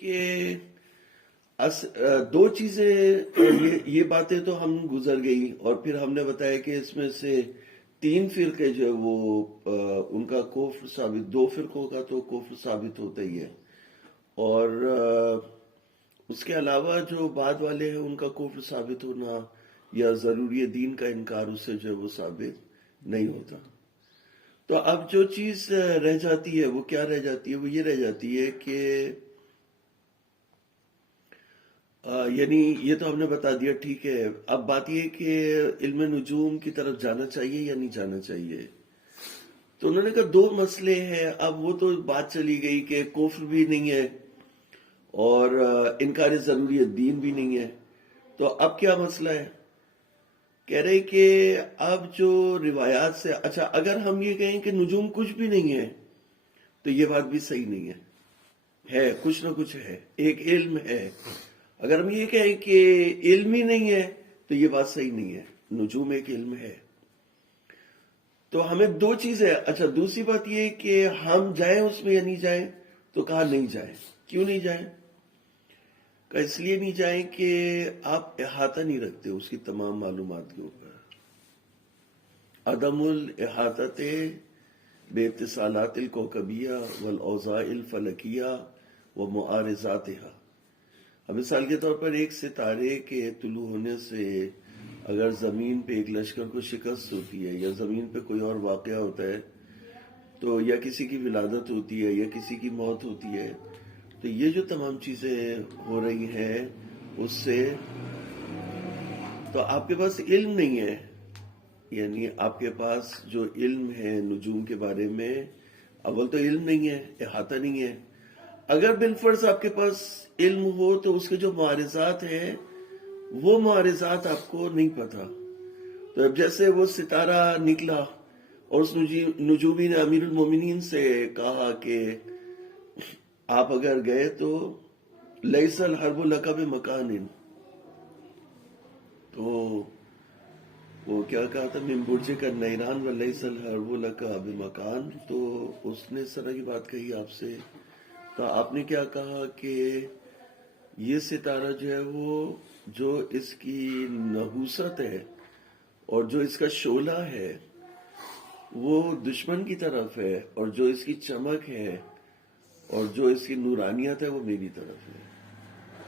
کہ دو چیزیں یہ باتیں تو ہم گزر گئی، اور پھر ہم نے بتایا کہ اس میں سے تین فرقے جو ہے وہ ان کا کفر ثابت، دو فرقوں کا تو کفر ثابت ہوتا ہی ہے، اور اس کے علاوہ جو بعد والے ہیں ان کا کفر ثابت ہونا یا ضروری دین کا انکار اس سے جو ہے وہ ثابت نہیں ہوتا۔ تو اب جو چیز رہ جاتی ہے وہ کیا رہ جاتی ہے؟ وہ یہ رہ جاتی ہے کہ یعنی یہ تو ہم نے بتا دیا، ٹھیک ہے، اب بات یہ کہ علم نجوم کی طرف جانا چاہیے یا نہیں جانا چاہیے۔ تو انہوں نے کہا دو مسئلے ہیں، اب وہ تو بات چلی گئی کہ کفر بھی نہیں ہے اور انکار ضروری دین بھی نہیں ہے، تو اب کیا مسئلہ ہے؟ کہہ رہے کہ اب جو روایات سے، اچھا اگر ہم یہ کہیں کہ نجوم کچھ بھی نہیں ہے تو یہ بات بھی صحیح نہیں ہے کچھ نہ کچھ ہے، ایک علم ہے۔ اگر ہم یہ کہیں کہ علم ہی نہیں ہے تو یہ بات صحیح نہیں ہے، نجوم ایک علم ہے۔ تو ہمیں دو چیزیں، اچھا دوسری بات یہ کہ ہم جائیں اس میں یا نہیں جائیں، تو کہا نہیں جائیں۔ کیوں نہیں جائیں؟ کہ اس لیے نہیں جائیں کہ آپ احاطہ نہیں رکھتے اس کی تمام معلومات کے اوپر۔ عدم الاحاطہ باتصالات الکوکبیہ والاوضاع الفلکیہ ومعارضاتها۔ اب مثال کے طور پر ایک ستارے کے طلوع ہونے سے اگر زمین پہ ایک لشکر کو شکست ہوتی ہے یا زمین پہ کوئی اور واقعہ ہوتا ہے تو یا کسی کی ولادت ہوتی ہے یا کسی کی موت ہوتی ہے، تو یہ جو تمام چیزیں ہو رہی ہیں اس سے تو آپ کے پاس علم نہیں ہے، یعنی آپ کے پاس جو علم ہے نجوم کے بارے میں، اول تو علم نہیں ہے، احاطہ نہیں ہے۔ اگر بالفرض آپ کے پاس علم ہو تو اس کے جو معارضات ہیں وہ معارضات آپ کو نہیں پتا۔ تو اب جیسے وہ ستارہ نکلا اور اس نجومی نے امیر المومنین سے کہا کہ آپ اگر گئے تو لیس الحرب لک بمکان، تو وہ کیا کہا تھا، من برجک النیران ولیس الحرب لک بمکان، تو اس نے اس طرح کی بات کہی آپ سے، تو آپ نے کیا کہا کہ یہ ستارہ جو ہے وہ جو اس کی نحوست ہے اور جو اس کا شعلہ ہے وہ دشمن کی طرف ہے، اور جو اس کی چمک ہے اور جو اس کی نورانیت ہے وہ میری طرف ہے۔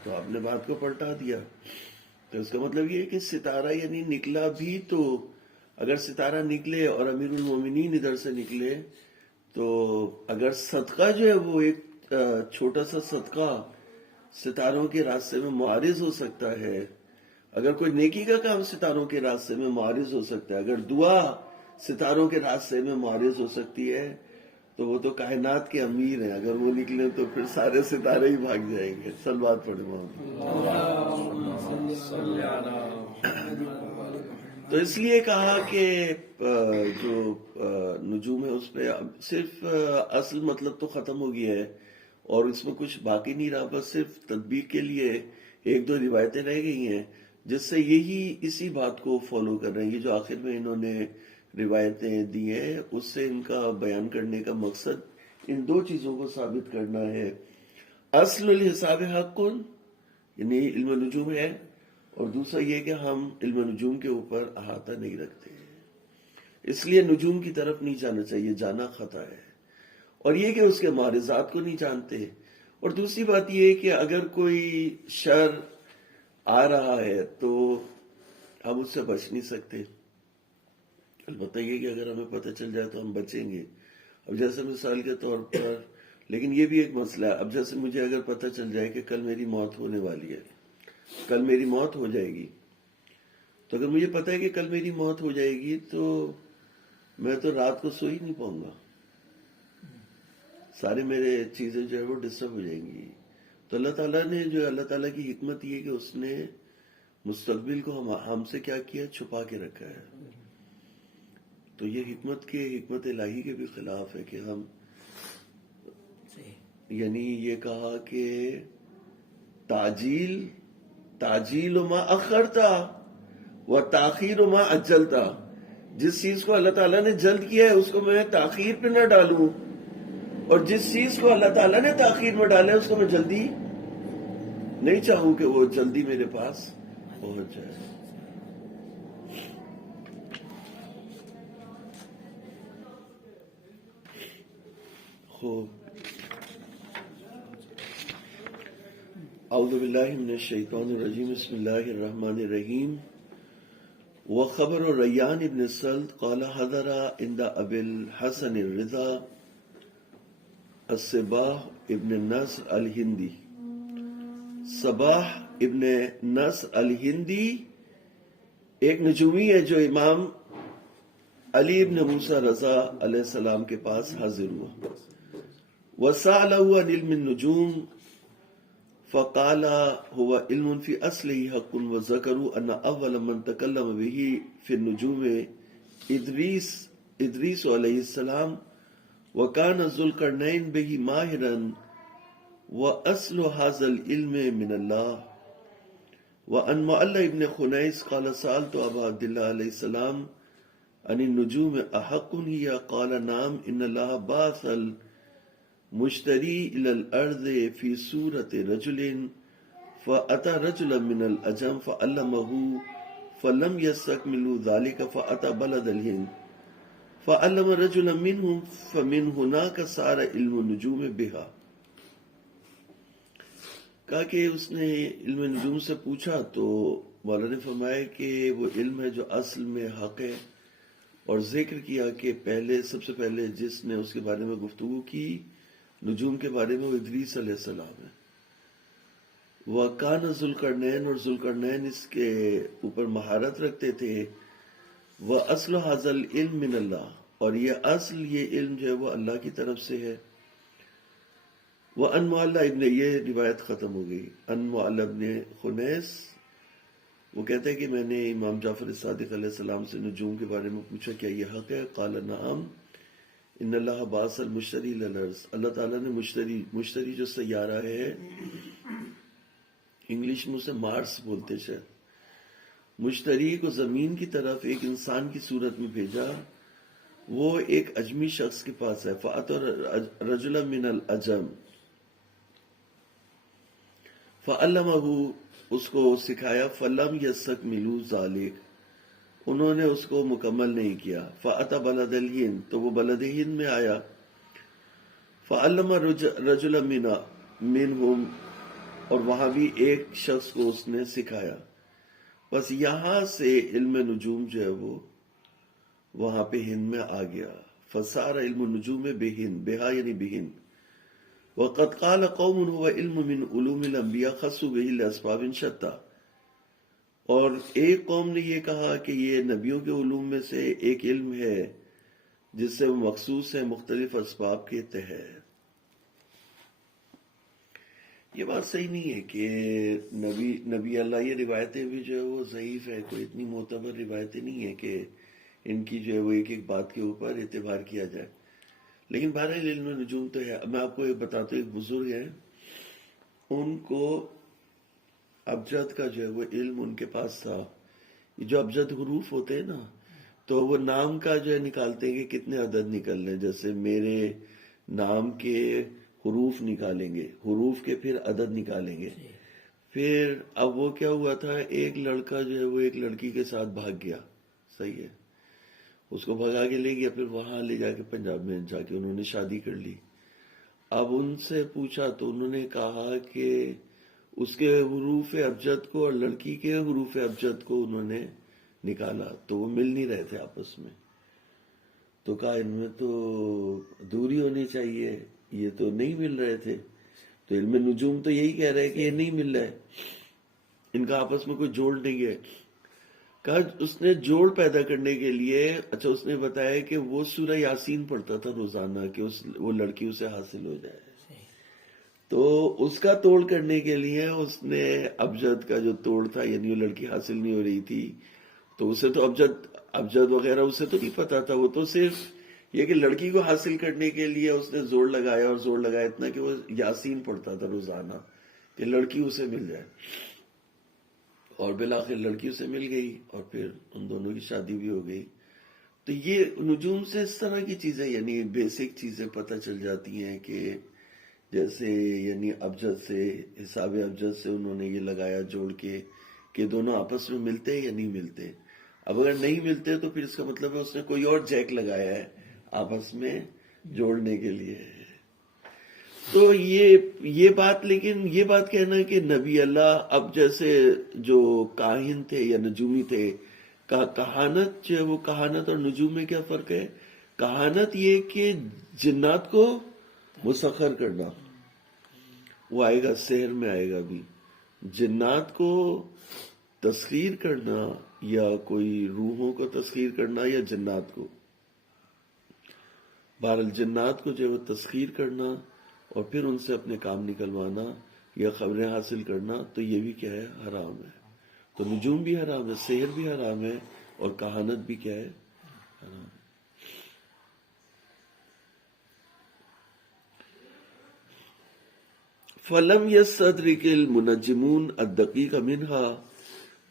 تو آپ نے بات کو پلٹا دیا۔ تو اس کا مطلب یہ ہے کہ ستارہ یعنی نکلا بھی، تو اگر ستارہ نکلے اور امیر المومنین ادھر سے نکلے تو اگر صدقہ جو ہے وہ ایک چھوٹا سا صدقہ ستاروں کے راستے میں معارض ہو سکتا ہے، اگر کوئی نیکی کا کام ستاروں کے راستے میں معارض ہو سکتا ہے، اگر دعا ستاروں کے راستے میں معارض ہو سکتی ہے، تو وہ تو کائنات کے امیر ہیں، اگر وہ نکلے تو پھر سارے ستارے ہی بھاگ جائیں گے۔ صلوات پڑھیں محمد۔ تو اس لیے کہا کہ جو نجوم ہے اس پہ صرف اصل مطلب تو ختم ہو گیا ہے اور اس میں کچھ باقی نہیں رہا، بس صرف تطبیق کے لیے ایک دو روایتیں رہ گئی ہیں جس سے یہی اسی بات کو فالو کر رہے ہیں۔ یہ جو آخر میں انہوں نے روایتیں دی ہیں اس سے ان کا بیان کرنے کا مقصد ان دو چیزوں کو ثابت کرنا ہے، اصل الحساب حق یعنی علم نجوم ہے، اور دوسرا یہ کہ ہم علم نجوم کے اوپر احاطہ نہیں رکھتے، اس لیے نجوم کی طرف نہیں جانا چاہیے، جانا خطا ہے، اور یہ کہ اس کے معارضات کو نہیں جانتے۔ اور دوسری بات یہ ہے کہ اگر کوئی شر آ رہا ہے تو ہم اس سے بچ نہیں سکتے، البتہ یہ کہ اگر ہمیں پتہ چل جائے تو ہم بچیں گے۔ اب جیسے مثال کے طور پر، لیکن یہ بھی ایک مسئلہ ہے، اب جیسے مجھے اگر پتہ چل جائے کہ کل میری موت ہونے والی ہے، کل میری موت ہو جائے گی، تو اگر مجھے پتہ ہے کہ کل میری موت ہو جائے گی تو میں تو رات کو سو ہی نہیں پاؤں گا، سارے میرے چیزیں جو ہے وہ ڈسٹرب ہو جائیں گی۔ تو اللہ تعالیٰ نے جو اللہ تعالیٰ کی حکمت یہ کہ اس نے مستقبل کو ہم سے کیا کیا، چھپا کے رکھا ہے۔ تو یہ حکمت الہی کے بھی خلاف ہے کہ ہم یعنی یہ کہا کہ تاجیل ما اخرتا و تاخیر ما اجلتا، جس چیز کو اللہ تعالیٰ نے جلد کیا ہے اس کو میں تاخیر پہ نہ ڈالوں، اور جس چیز کو اللہ تعالیٰ نے تاخیر میں ڈالا ہے اس کو میں جلدی نہیں چاہوں کہ وہ جلدی میرے پاس پہنچ جائے. خوب. اعوذ باللہ من الشیطان الرجیم. بسم اللہ الرحمن الرحیم. وخبر ریان ابن سلد قال حضر عند ابی الحسن الرضا الصباح ابن نصر الہندی. صباح ابن نصر الہندی ایک نجومی ہے جو امام علی ابن موسیٰ رضا علیہ السلام کے پاس حاضر ہوا. وسألہ عن علم النجوم فقال هو علم في اصله حق وذكروا ان اول من تكلم به في النجوم ادریس علیہ السلام وكان ذو القرنين به ماهرا واصل هذا العلم من الله. وعن معل ابن خنیس قال سألت ابا عبد الله علیہ السلام عن النجوم احق هي قال نعم ان الله بعث مشتری الى الارض فی صورت رجل فأتى رجلا من العجم فعلمه فلم يستكملوا ذلك فأتى بلد الهند فعلم رجلا منهم فمن هناك صار علم النجوم بها. کہا کہ اس نے علم نجوم سے پوچھا تو مولانا نے فرمایا کہ وہ علم ہے جو اصل میں حق ہے، اور ذکر کیا کہ سب سے پہلے جس نے اس کے بارے میں گفتگو کی نجوم کے بارے میں وہ ادریس علیہ السلام ہے. وَكَانَ ذُوالْقَرْنَيْنِ اور ذوالقرنین اس کے اوپر مہارت رکھتے تھے. وَأَصْلُ هَذَا الْعِلْمِ مِنَ اللَّهِ اور یہ علم جو ہے وہ اللہ کی طرف سے ہے. وَأَنْ مُعَلَّ ابن یہ روایت ختم ہو گئی. ان معل ابن خنیس وہ کہتے ہیں کہ میں نے امام جعفر صادق علیہ السلام سے نجوم کے بارے میں پوچھا کیا یہ حق ہے؟ قال نعم ان اللہ باعث المشتری للارض اللہ تعالیٰ نے مشتری جو سیارہ ہے، انگلش میں اسے مارس بولتے شاید، مشتری کو زمین کی طرف ایک انسان کی صورت میں بھیجا. وہ ایک اجمی شخص کے پاس ہے. فَأَتَى رَجُلًا مِنَ الْعَجَمِ فَعَلَّمَهُ اس کو سکھایا. فَلَمْ يَسْتَكْمِلُوا ذَلِكَ انہوں نے اس کو مکمل نہیں کیا. فَأَتَى بَلَدَ الْهِنْد تو وہ بلد ہند میں آیا. فَعَلَّمَ رَجُلًا مِنْهُمْ اور وہاں بھی ایک شخص کو اس نے سکھایا. بس یہاں سے علم نجوم جو ہے وہ وہاں پہ ہند میں آ گیا. فَصَارَ علم النجوم بِهِنْد بِهَا یعنی بِهِنْد. وَقَدْ قَالَ قَوْمٌ هُوَ عِلْمٌ مِنْ عُلُومِ الْأَنْبِيَاءِ خَصُّوا بِهِ لِأَسْبَابٍ شَتَّى اور ایک قوم نے یہ کہا کہ یہ نبیوں کے علوم میں سے ایک علم ہے جس سے وہ مخصوص ہے مختلف اسباب کے تحت. یہ بات صحیح نہیں ہے کہ نبی اللہ یہ روایتیں بھی جو ہے وہ ضعیف ہے، کوئی اتنی معتبر روایتیں نہیں ہے کہ ان کی جو ہے وہ ایک ایک بات کے اوپر اعتبار کیا جائے. لیکن بہرحال علم نجوم تو ہے. میں آپ کو ایک بتاتا ہوں، ایک بزرگ ہیں ان کو ابجد کا جو ہے وہ علم ان کے پاس تھا. یہ جو ابجد حروف ہوتے ہیں نا تو وہ نام کا جو ہے نکالتے ہیں کہ کتنے عدد نکل رہے. جیسے میرے نام کے حروف نکالیں گے، حروف کے پھر عدد نکالیں گے. پھر اب وہ کیا ہوا تھا، ایک لڑکا جو ہے وہ ایک لڑکی کے ساتھ بھاگ گیا، صحیح ہے، اس کو بھگا کے لے گیا. پھر وہاں لے جا کے پنجاب میں جا کے انہوں نے شادی کر لی. اب ان سے پوچھا تو انہوں نے کہا کہ اس کے حروف ابجد کو اور لڑکی کے حروف ابجد کو انہوں نے نکالا تو وہ مل نہیں رہے تھے آپس میں. تو کہا ان میں تو دوری ہونی چاہیے، یہ تو نہیں مل رہے تھے. تو علم نجوم تو یہی کہہ رہے کہ یہ نہیں مل رہا ہے، ان کا آپس میں کوئی جوڑ نہیں ہے. کہا اس نے جوڑ پیدا کرنے کے لیے اچھا اس نے بتایا کہ وہ سورہ یاسین پڑھتا تھا روزانہ کہ وہ لڑکی اسے حاصل ہو جائے. تو اس کا توڑ کرنے کے لیے اس نے ابجد کا جو توڑ تھا، یعنی وہ لڑکی حاصل نہیں ہو رہی تھی تو اسے تو ابجد وغیرہ اسے تو نہیں پتا تھا. وہ تو صرف یہ کہ لڑکی کو حاصل کرنے کے لیے اس نے زور لگایا، اور زور لگایا اتنا کہ وہ یاسین پڑھتا تھا روزانہ کہ لڑکی اسے مل جائے. اور بالآخر لڑکی اسے مل گئی اور پھر ان دونوں کی شادی بھی ہو گئی. تو یہ نجوم سے اس طرح کی چیزیں، یعنی بیسک چیزیں پتہ چل جاتی ہیں کہ جیسے یعنی ابجد سے حساب ابجد سے انہوں نے یہ لگایا جوڑ کے کہ دونوں آپس میں ملتے یا نہیں ملتے. اب اگر نہیں ملتے تو پھر اس کا مطلب ہے اس نے کوئی اور جیک لگایا ہے آپس میں جوڑنے کے لیے. تو یہ بات، لیکن یہ بات کہنا کہ نبی اللہ اب جیسے جو کاہن تھے یا نجومی تھے، کہانت جو ہے وہ کہانت اور نجوم میں کیا فرق ہے؟ کہانت یہ کہ جنات کو مسخر کرنا، وہ آئے گا سحر میں آئے گا بھی. جنات کو تسخیر کرنا یا کوئی روحوں کو تسخیر کرنا یا جنات کو، بہرحال جنات کو جو ہے وہ تسخیر کرنا اور پھر ان سے اپنے کام نکلوانا یا خبریں حاصل کرنا، تو یہ بھی کیا ہے؟ حرام ہے. تو نجوم بھی حرام ہے، سحر بھی حرام ہے، اور کہانت بھی کیا ہے؟ حرام. فلم یستدرک المنجمون الدقیق منہا،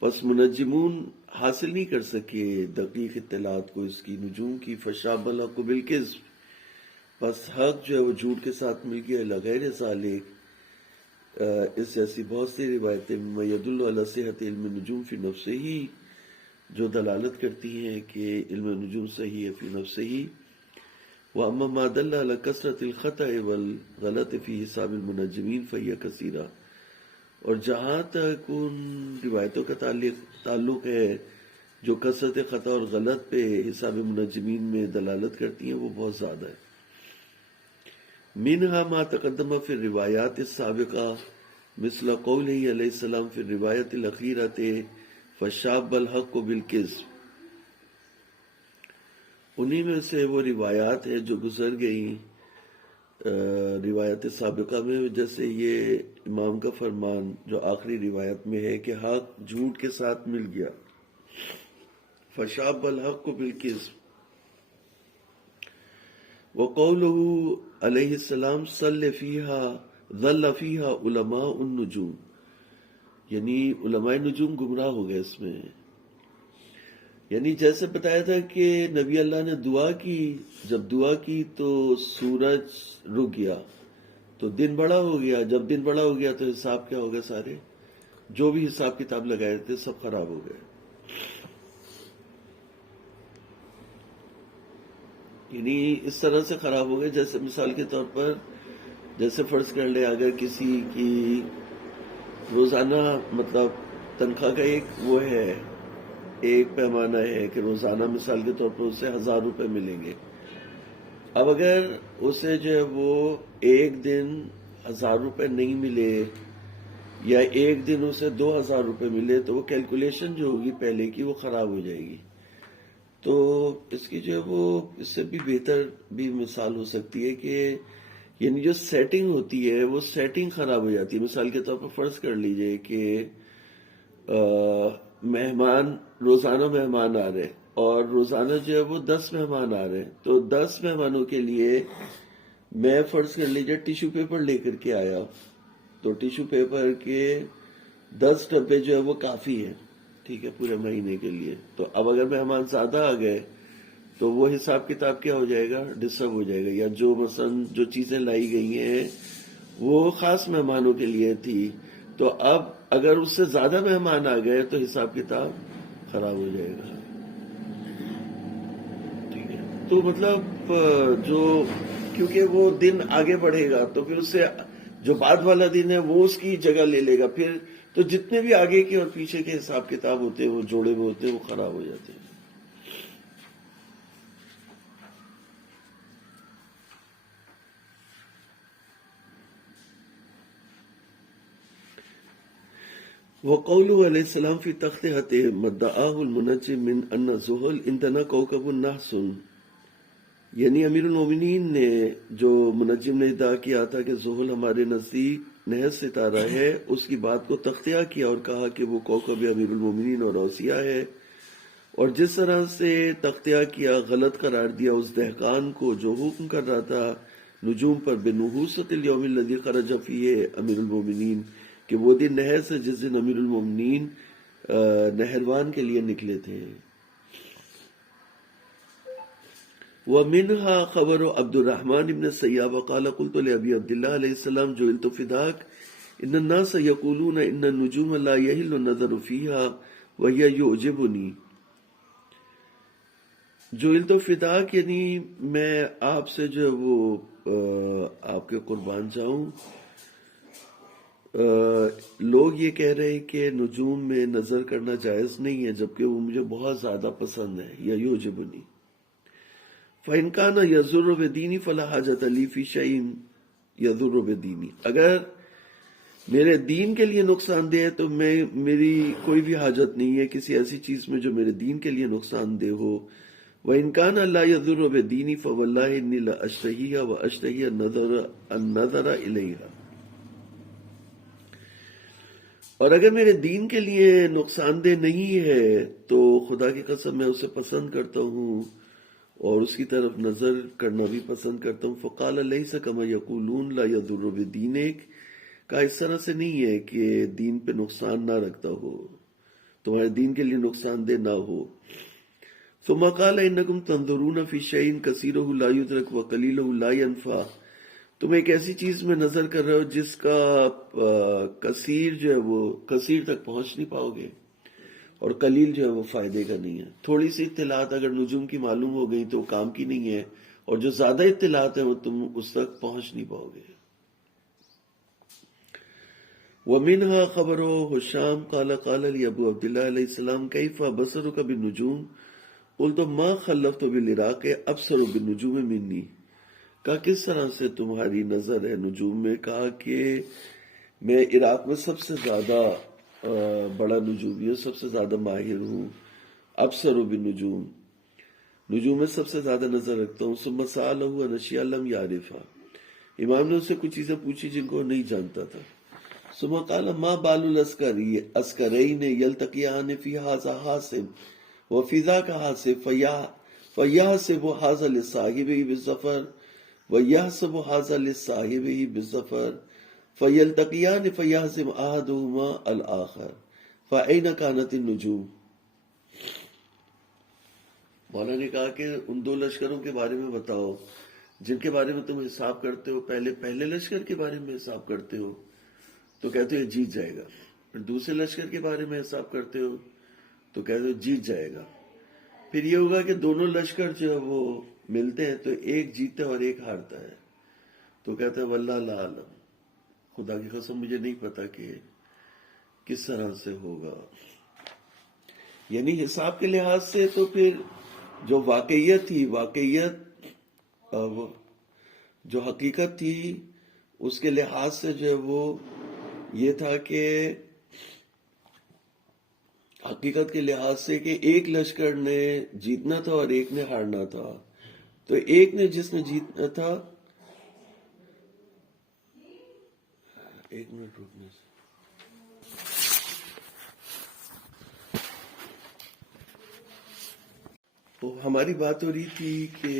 پس منجمون حاصل نہیں کر سکے دقیق اطلاعات کو اس کی نجوم کی. فشاب الحق بالکذب، پس حق جو ہے وہ جھوٹ کے ساتھ مل گیا. لغیر ذالک، اس جیسی بہت سی روایتیں مما یدل علی صحت علم النجوم فی نفسہ ہی، جو دلالت کرتی ہیں کہ علم نجوم صحیح ہے فی نفسہ ہی. وَأَمَّا مَا دَلَّ عَلَى كَثْرَةِ الْخَطَأِ وَالْغَلَطِ فِي حِسَابِ الْمُنَجِّمِينَ فَهِيَ كَثِيرَةٌ، اور جہاں تک ان روایتوں کا تعلق ہے جو کثرت خطا اور غلط پہ حساب منجمین میں دلالت کرتی ہیں، وہ بہت زیادہ ہے. منہا ما تقدم فی الروایات السابقہ مثل قولہ علیہ السلام فی الروایت الاخیرۃ فشاب الحق بالکذب. انہی میں سے وہ روایات ہیں جو گزر گئیں روایت سابقہ میں، جیسے یہ امام کا فرمان جو آخری روایت میں ہے کہ حق جھوٹ کے ساتھ مل گیا. فشاب الحق بالکذب. وقولہ علیہ السلام ظل فیہا علماء النجوم، یعنی علماء نجوم گمراہ ہو گئے اس میں. یعنی جیسے بتایا تھا کہ نبی اللہ نے دعا کی، جب دعا کی تو سورج رک گیا تو دن بڑا ہو گیا. جب دن بڑا ہو گیا تو حساب کیا ہو گیا؟ سارے جو بھی حساب کتاب لگائے تھے سب خراب ہو گئے. یعنی اس طرح سے خراب ہو گئے جیسے مثال کے طور پر، جیسے فرض کر لے اگر کسی کی روزانہ مطلب تنخواہ کا ایک پیمانہ ہے کہ روزانہ مثال کے طور پر اسے 1000 روپے ملیں گے. اب اگر اسے جو ہے وہ ایک دن 1000 روپے نہیں ملے یا ایک دن اسے 2000 روپے ملے تو وہ کیلکولیشن جو ہوگی پہلے کی وہ خراب ہو جائے گی. تو اس کی جو ہے وہ اس سے بھی بہتر بھی مثال ہو سکتی ہے کہ یعنی جو سیٹنگ ہوتی ہے وہ سیٹنگ خراب ہو جاتی ہے. مثال کے طور پر فرض کر لیجئے کہ روزانہ مہمان آ رہے اور روزانہ جو ہے وہ 10 مہمان آ رہے ہیں، تو 10 مہمانوں کے لیے میں فرض کر لیجئے ٹیشو پیپر لے کر کے آیا، تو ٹیشو پیپر کے 10 ڈبے جو ہے وہ کافی ہیں، ٹھیک ہے، پورے مہینے کے لیے. تو اب اگر مہمان زیادہ آ گئے تو وہ حساب کتاب کیا ہو جائے گا؟ ڈسٹرب ہو جائے گا. یا جو مثلا جو چیزیں لائی گئی ہیں وہ خاص مہمانوں کے لیے تھی، تو اب اگر اس سے زیادہ مہمان آ گئے تو حساب کتاب خراب ہو جائے گا. ٹھیک ہے، تو مطلب کیونکہ وہ دن آگے بڑھے گا تو پھر اس سے جو بعد والا دن ہے وہ اس کی جگہ لے لے گا، پھر تو جتنے بھی آگے کے اور پیچھے کے حساب کتاب ہوتے ہیں وہ جوڑے ہوئے ہوتے ہیں، وہ خراب ہو جاتے ہیں. وقوله علیہ السلام فی تختہ مدعاہ المنجم من ان زحل عندنا کوكب نحس، یعنی امیر المومنین نے جو منجم نے ادعا کیا تھا کہ زحل ہمارے نزدیک نحس ستارہ ہے، اس کی بات کو تختیہ کیا اور کہا کہ وہ کوكب امیر المومنین اور اوصیاء ہے. اور جس طرح سے تختیہ کیا غلط قرار دیا اس دہقان کو جو حکم کر رہا تھا نجوم پر بنحوست الیوم الذی خرج فیہ امیر المومنین، کہ وہ دن نحس ہے جس دن امیر المومنین نہروان کے لیے نکلے تھے. ومنها خبر عبد الرحمن بن سیاب قال قلت لأبي عبد الله علیہ السلام جعلت فداك ان الناس يقولون ان النجوم لا يحل النظر فيها وهي يعجبني. جعلت فداك یعنی میں آپ سے جو ہے وہ آپ کے قربان جاؤں. لوگ یہ کہہ رہے کہ نجوم میں نظر کرنا جائز نہیں ہے جبکہ وہ مجھے بہت زیادہ پسند ہے. یا یعجبنی فَإِنْ كَانَ يَضُرُّ بِدِينِي فَلَا حَاجَةَ لِي فِي شَيْءٍ يَضُرُّ بِدِينِي. اگر میرے دین کے لیے نقصان دہ ہے تو میری کوئی بھی حاجت نہیں ہے کسی ایسی چیز میں جو میرے دین کے لیے نقصان دہ ہو. وَإِنْ كَانَ لَا يَضُرُّ بِدِينِي فَوَاللَّهِ إِنِّي لَأَشْتَهِيهَا وَأَشْتَهِي النَّظَرَ إِلَيْهَا. اور اگر میرے دین کے لیے نقصان دہ نہیں ہے تو خدا کی قسم میں اسے پسند کرتا ہوں اور اس کی طرف نظر کرنا بھی پسند کرتا ہوں. فقال لیس کما یقولون لا یضر بدینک. کا اس طرح سے نہیں ہے کہ دین پہ نقصان نہ رکھتا ہو, تمہارے دین کے لیے نقصان دہ نہ ہو. ثم قال انکم تنظرون فی شیء کثیرہ لا یدرک وقلیلہ لا ینفع. تم ایک ایسی چیز میں نظر کر رہے ہو جس کا کثیر جو ہے وہ کثیر تک پہنچ نہیں پاؤ گے اور قلیل جو ہے وہ فائدے کا نہیں ہے. تھوڑی سی اطلاعات اگر نجوم کی معلوم ہو گئی تو وہ کام کی نہیں ہے, اور جو زیادہ اطلاعات ہیں وہ تم اس تک پہنچ نہیں پاؤ گے. وَمِنْهَا خَبَرُ هُشَامَ قَالَ قَالَ لِي أَبُو عَبْدِ اللَّهِ عَلَيْهِ السَّلَامُ كَيْفَ بَصَرُكَ بِالنُّجُومِ قُلْتُ مَا خَلَّفْتُ بِالْعِرَاقِ أَبْصَرُ بِالنُّجُومِ مِنِّي. کہا کس طرح سے تمہاری نظر ہے نجوم میں؟ کہا کہ میں عراق میں سب سے زیادہ بڑا نجومی ہوں, سب سے زیادہ ماہر ہوں. ابصر بالنجوم, نجوم میں سب سے زیادہ نظر رکھتا ہوں. ثم سألہ عن اشیاء لم یعرفها. امام نے اس سے کچھ چیزیں پوچھی جن کو نہیں جانتا تھا. ثم قال ما بال العسکرین یلتقیان فی ھذا حاسب وفی ذاک حاسب فیحسب ھذا لصاحبہ بالظفر ویحسب ھذا لصاحبہ بالظفر فیلتقیان فیحسب احدہما الآخر فأین کانت النجوم. مولانا نے کہا کہ ان دو لشکروں کے بارے میں بتاؤ جن کے بارے میں تم حساب کرتے ہو. پہلے لشکر کے بارے میں حساب کرتے ہو تو کہتے ہو جیت جائے گا, پھر دوسرے لشکر کے بارے میں حساب کرتے ہو تو کہتے ہو جیت جائے گا. پھر یہ ہوگا کہ دونوں لشکر جو ہے وہ ملتے ہیں تو ایک جیتا ہے اور ایک ہارتا ہے تو کہتا ہے واللہ لا عالم, خدا کی قسم مجھے نہیں پتا کہ کس طرح سے ہوگا. یعنی حساب کے لحاظ سے تو پھر جو واقعیت تھی, جو حقیقت تھی, اس کے لحاظ سے جو ہے وہ یہ تھا کہ حقیقت کے لحاظ سے کہ ایک لشکر نے جیتنا تھا اور ایک نے ہارنا تھا. تو ایک نے جس نے جیتنا تھا, ایک منٹ رکنے سے تو ہماری بات ہو رہی تھی کہ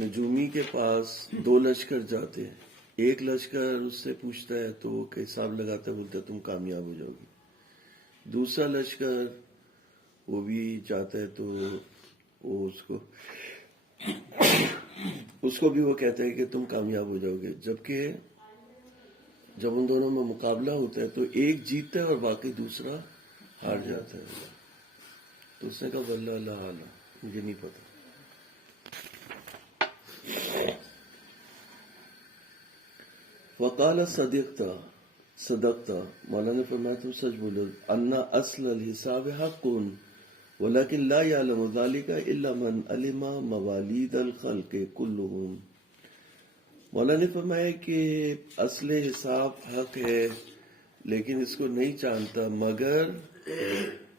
نجومی کے پاس دو لشکر جاتے ہیں. ایک لشکر اس سے پوچھتا ہے تو وہ حساب لگاتا ہے, بولتا ہے تم کامیاب ہو جاؤ گی. دوسرا لشکر وہ بھی جاتا ہے تو وہ اس کو بھی وہ کہتا ہے کہ تم کامیاب ہو جاؤ گے. جبکہ جب ان دونوں میں مقابلہ ہوتا ہے تو ایک جیتتا ہے اور باقی دوسرا ہار جاتا ہے. تو اس نے کہا واللہ لا عالم, مجھے نہیں پتا. وقال صدقتا, مولانا نے فرمایا تم سچ بولو. ان اصل الحساب حق ولكن لا يعلم ذلك الا من علم موالید الخلق كلهم. مولانا نے فرمایا کہ اصل حساب حق ہے لیکن اس کو نہیں جانتا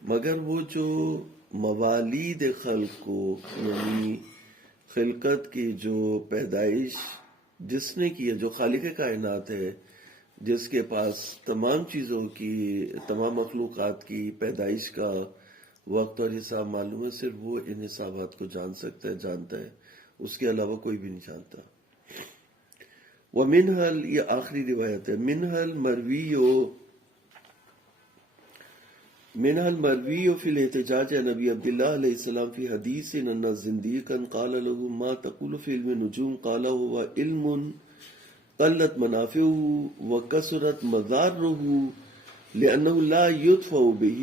مگر وہ جو موالید خلق کو, یعنی خلقت کی جو پیدائش جس نے کی ہے, جو خالق کائنات ہے, جس کے پاس تمام چیزوں کی, تمام مخلوقات کی پیدائش کا وقت اور حساب معلوم ہے, صرف وہ ان حسابات کو جانتا ہے, اس کے علاوہ کوئی بھی نہیں جانتا. ومنہل, یہ آخری روایت ہے, منہل مروی منها المروي في الاحتجاج عن ابي عبد الله عليه السلام في حديث ان زنديقا قال له ما تقول في علم النجوم قال هو علم قلت منافعه وكثرت مضاره لأنه لا يدفع به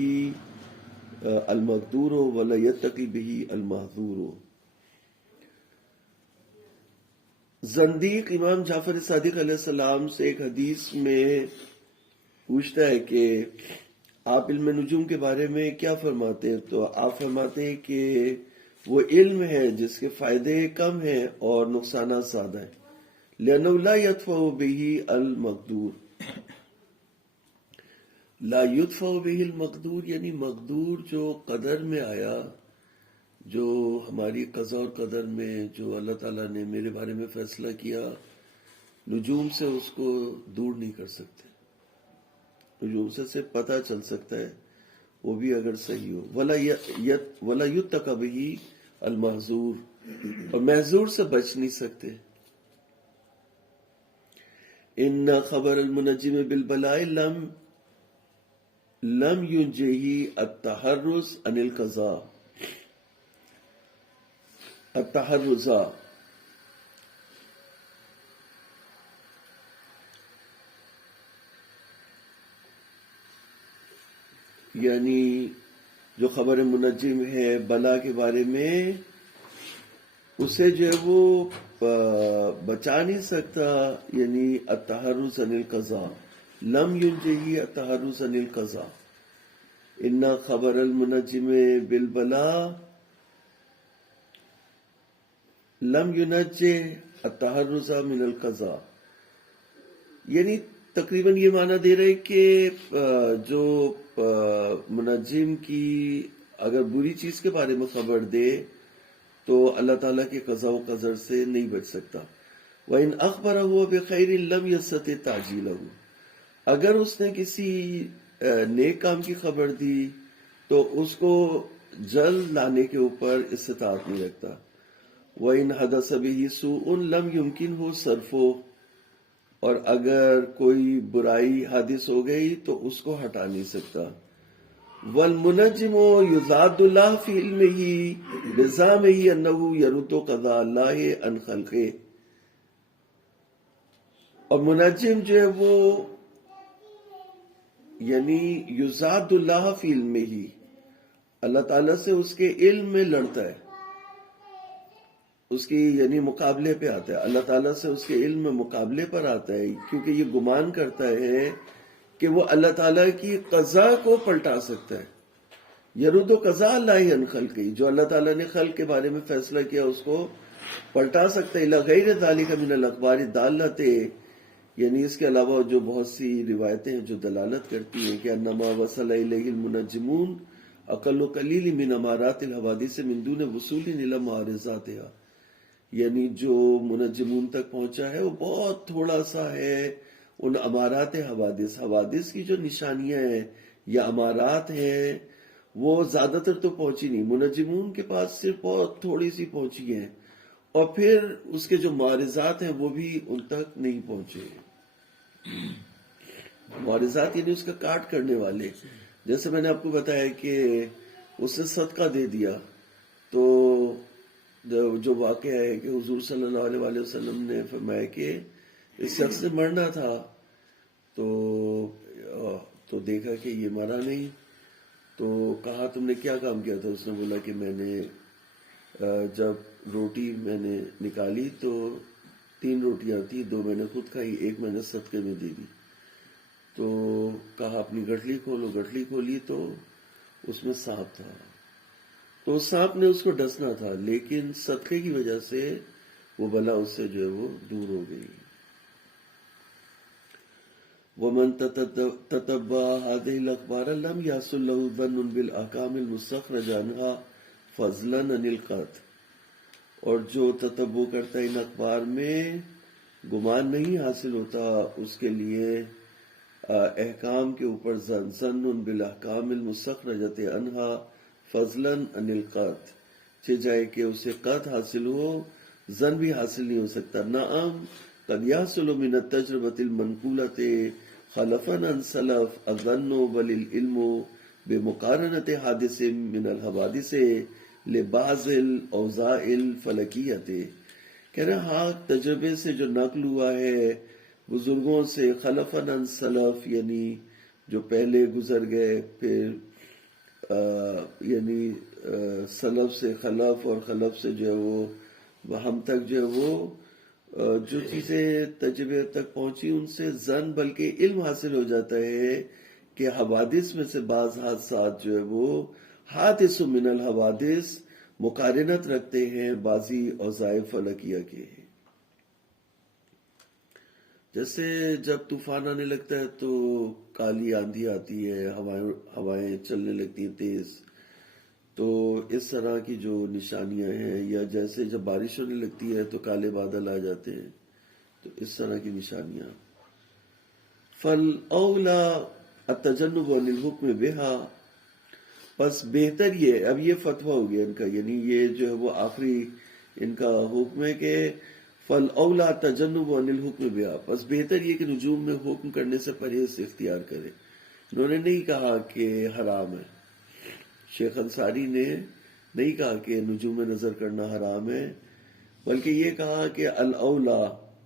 المقدور ولا يتقي به المحظور. زندیق امام جعفر صادق علیہ السلام سے ایک حدیث میں پوچھتا ہے کہ آپ علم نجوم کے بارے میں کیا فرماتے ہیں؟ تو آپ فرماتے ہیں کہ وہ علم ہے جس کے فائدے کم ہیں اور نقصانات زیادہ ہیں. لأنه لا يدفع به المقدور. لا يدفع به المقدور یعنی مقدور جو قدر میں آیا، جو ہماری قضا اور قدر میں جو اللہ تعالیٰ نے میرے بارے میں فیصلہ کیا، نجوم سے اس کو دور نہیں کر سکتے. نجوم سے صرف پتہ چل سکتا ہے، وہ بھی اگر صحیح ہو. ولا یتقی بہ المحظور، اور محظور سے بچ نہیں سکتے. ان خبر المنجم بالبلاء لم ينجه التحرز عن القضاء. التحرز یعنی جو خبر منجم ہے بلا کے بارے میں، اسے جو ہے وہ بچا نہیں سکتا. یعنی التحرز عن القضاء لم ينجه التحرز عن القضاء. ان خبر المنجم بالبلاء لم ينجه التحرز من القضاء. یعنی تقریباً یہ معنی دے رہے کہ جو منجم کی اگر بری چیز کے بارے میں خبر دے تو اللہ تعالیٰ کے قضاء و قدر سے نہیں بچ سکتا. وَإِنْ أَخْبَرَهُ بِخَيْرٍ لَمْ يَسْتَطِعْ تَعْجِيلَهُ. اگر اس نے کسی نیک کام کی خبر دی تو اس کو جلد لانے کے اوپر استطاعت نہیں رکھتا. وَإِنْ حَدَثَ بِهِ سُوءٌ لَمْ يُمْكِنْهُ صَرْفُهُ. اور اگر کوئی برائی حادث ہو گئی تو اس کو ہٹا نہیں سکتا. والمنجم یزاد اللہ فی علمہ بزعمہ انہ یرد قضاء اللہ عن خلقہ. اور منجم جو ہے وہ یعنی یزاد اللہ فی علمہ، اللہ تعالیٰ سے اس کے علم میں لڑتا ہے، اس کی یعنی مقابلے پہ آتا ہے. اللہ تعالیٰ سے اس کے علم میں مقابلے پر آتا ہے، کیونکہ یہ گمان کرتا ہے کہ وہ اللہ تعالیٰ کی قضا کو پلٹا سکتا ہے. یرد قضاء اللہ عن خلقہ، جو اللہ تعالیٰ نے خلق کے بارے میں فیصلہ کیا اس کو پلٹا سکتا ہے. الی غیر ذالک من الاخبار الدالۃ، یعنی اس کے علاوہ جو بہت سی روایتیں ہیں جو دلالت کرتی ہیں کہ انما وصل الیہ المنجمون اقل قلیل من امارات الحوادث من دون وصول الی معارضاتها. یعنی جو منجمون تک پہنچا ہے وہ بہت تھوڑا سا ہے ان امارات حوادث کی جو نشانیاں ہیں یا امارات ہیں وہ زیادہ تر تو پہنچی نہیں. منجمون کے پاس صرف بہت تھوڑی سی پہنچی ہیں، اور پھر اس کے جو معارضات ہیں وہ بھی ان تک نہیں پہنچے. معارضات یعنی اس کا کاٹ کرنے والے. جیسے میں نے آپ کو بتایا کہ اس نے صدقہ دے دیا، تو جو واقعہ ہے کہ حضور صلی اللہ علیہ وآلہ وسلم نے فرمایا کہ اس شخص سے مرنا تھا، تو دیکھا کہ یہ مرا نہیں، تو کہا تم نے کیا کام کیا تھا؟ اس نے بولا کہ میں نے جب روٹی میں نے نکالی تو 3 روٹیاں تھی، 2 میں نے خود کھائی، 1 میں نے صدقے میں دے دی. تو کہا اپنی گٹھلی کھولو. گٹھلی کھولی تو اس میں سانپ تھا. تو سانپ نے اس کو ڈسنا تھا، لیکن صدقے کی وجہ سے وہ بلا اس سے جو ہے وہ دور ہو گئی. ومن تتبع هذه الاخبار لم يحصل له ظن بالاحکام المستخرج عنها فضلا عن القطع. اور جو تتبع کرتا ہے ان اخبار میں، گمان نہیں حاصل ہوتا اس کے لیے احکام کے اوپر ظن بالاحکام المستخرجۃ عنها فضلا عن القطع، چہ جائے کہ اسے قطع حاصل ہو، ظن بھی حاصل نہیں ہو سکتا. نعم قد يحصل من التجربة المنقولة خلفا عن سلف الظن بل العلم بے مقارنت حادث من الحوادث لبعض الاوضاع الفلکیت، کہہ رہے ہیں ہاں تجربے سے جو نقل ہوا ہے بزرگوں سے، خلفاً عن سلف، یعنی جو پہلے گزر گئے، پھر یعنی سلف سے خلف اور خلف سے جو ہے وہ ہم تک جو ہے وہ جو چیزیں تجربے تک پہنچی ان سے ظن بلکہ علم حاصل ہو جاتا ہے کہ حوادث میں سے بعض حادثات جو ہے وہ حادث من الحوادث مقارنت رکھتے ہیں بعضی اوضاع فلکیہ کے. جیسے جب طوفان آنے لگتا ہے تو کالی آندھی آتی ہے، ہوائیں چلنے لگتی ہیں تیز، تو اس طرح کی جو نشانیاں ہیں، یا جیسے جب بارش ہونے لگتی ہے تو کالے بادل آ جاتے ہیں، تو اس طرح کی نشانیاں. فالاولا التجنب عن الحکم بہا، بس بہتر یہ، اب یہ فتویٰ ہو گیا ان کا، یعنی یہ جو ہے وہ آخری ان کا حکم ہے کہ فالاولا تجنب عن الحکم بہا، بس بہتر یہ کہ نجوم میں حکم کرنے سے پرہیز اختیار کرے. انہوں نے نہیں کہا کہ حرام ہے، شیخ انصاری نے نہیں کہا کہ نجوم میں نظر کرنا حرام ہے، بلکہ یہ کہا کہ الاولا،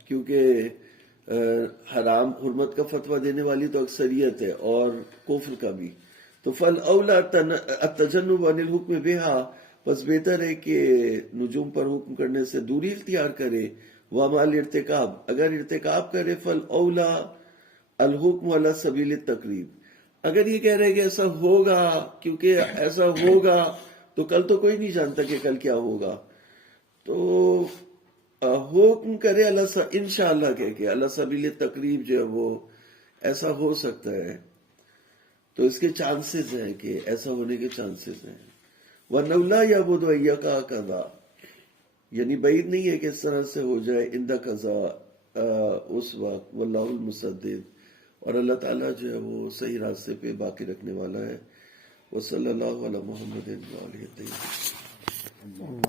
کیونکہ حرام حرمت کا فتویٰ دینے والی تو اکثریت ہے اور کفر کا بھی، تو فالاولا التجنب عن الحکم بہا، بس بہتر ہے کہ نجوم پر حکم کرنے سے دوری اختیار کرے. وما الارتکاب، اگر ارتکاب کرے فالاولا الحکم علی سبیل التقریب، اگر یہ کہہ رہے کہ ایسا ہوگا، کیونکہ ایسا ہوگا تو کل تو کوئی نہیں جانتا کہ کل کیا ہوگا، تو حکم کرے انشاءاللہ کہہ کے اللہ سبیل تقریب جو ہے وہ ایسا ہو سکتا ہے، تو اس کے چانسز ہیں کہ ایسا ہونے کے چانسز ہیں. وَأَنَّهُ لَا يَعْبُدُ أَن يَقَعَ كَذَا، یعنی بعید نہیں ہے کہ اس طرح سے ہو جائے اندہ قضا اس وقت. واللہ المسدد، اور اللہ تعالیٰ جو ہے وہ صحیح راستے پہ باقی رکھنے والا ہے. وصلی اللہ علی محمد وآلہ الطاہرین.